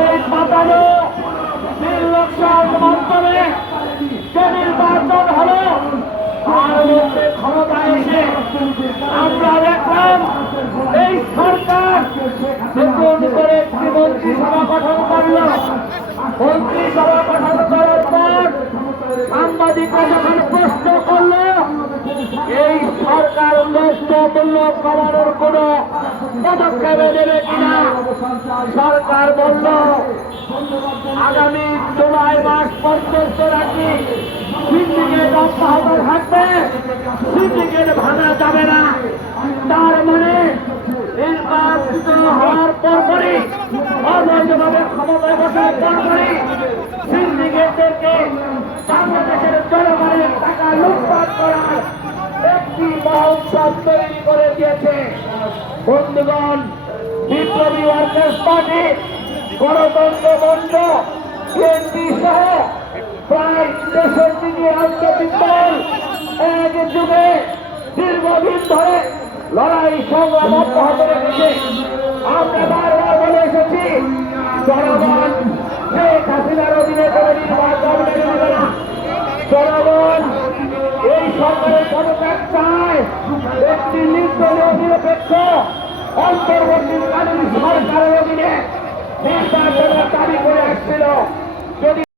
এই পাতানো নির্লক্ষার মাধ্যমে যে নির্বাচন আমরা দেখলাম এই সরকার নতুন করে একটি মন্ত্রিসভা গঠন করল। মন্ত্রিসভা এই সরকার নষ্ট মূল্য কমানোর কোন পদক্ষেপ নেবে কিনা সরকার বলল, আগামী জুলাই মাস পর্যন্ত নাকি সিন্ডিকেট অব্যাহত থাকবে। সিন্ডিকেট ভাঙা যাবে না। তার মানে নির্বাচিত হওয়ার পরপরই, অবৈধভাবে ক্ষমতায় বসার পরপরই সিন্ডিকেটদেরকে বাংলাদেশের জনগণের টাকা লুটপাট করার একটি মহোৎসব তৈরি করে দিয়েছে। বন্ধুগণ ওয়ার্কার্স পার্টি, গণতন্ত্র মঞ্চ, বিএনপি সহ প্রায় তেষট্টি রাজনৈতিক দল এক যুগে দীর্ঘদিন ধরে লড়াই সংগ্রাম অব্যাহত রেখেছে। আমরা বারবার বলে এসেছি, জনগণ, শেখ হাসিনার অধীনে করে নির্বাচন মেনে নেবে না। জনগণ, এই সরকারের পদত্যাগ চায় অন্তর্বর্তীকালীন সরকারের অধীনে নির্বাচনের দাবি করে আসছিল যদি